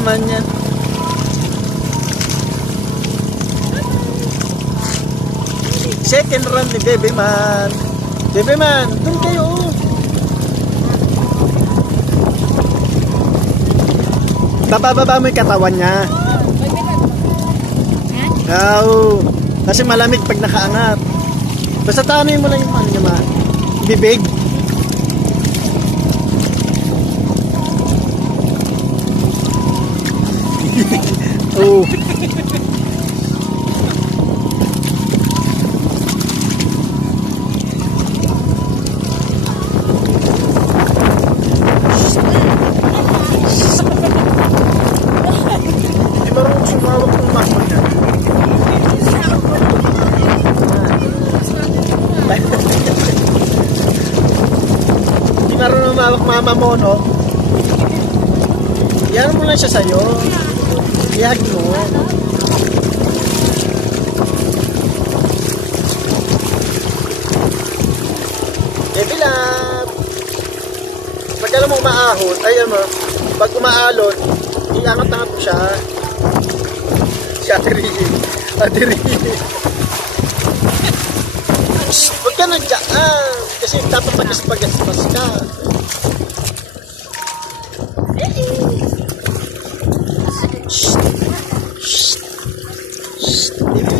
naman yan. Second round ni Bebe Man. Bebe Man, dun kayo. Baba mo yung katawan niya. Oo. Kasi malamig pag nakaangat. Basta tanoy mo lang yung ano niya ma. Bibig. Oo. Di marunong sumawak ng mako niya. Di marunong mawak mama mo, no? Yan mo lang siya sa'yo. Ihag mo. Baby love. Pag alam mo umaahon, ayan mo, pag umaalon, iangat-angat mo siya. Si Ate Rie. Ate Rie. Huwag ka na dyan. Kasi dapat pagas-pagas-pas ka.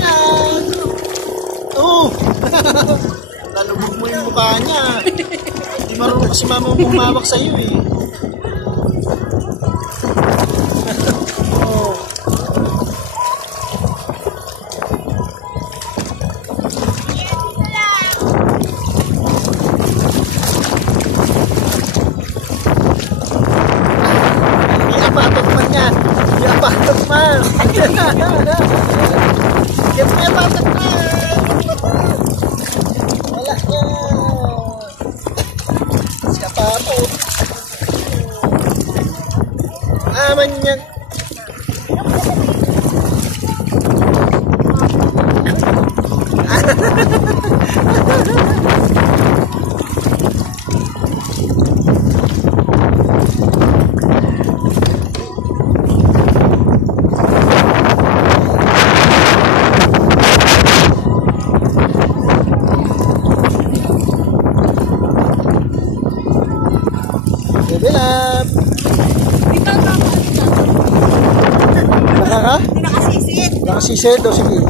Yan. Oh. Nalubog mo yung mukha niya. Hindi marunong kasi mama mo humawak sa'yo eh. Oh. Iapatok man yan. Iapatok man. Get mo iapatok man. Wala yan. Iapatok. Aman yan. Bebe love. Dito na. Nakaka? Nakasisit. Nakasisit o sige.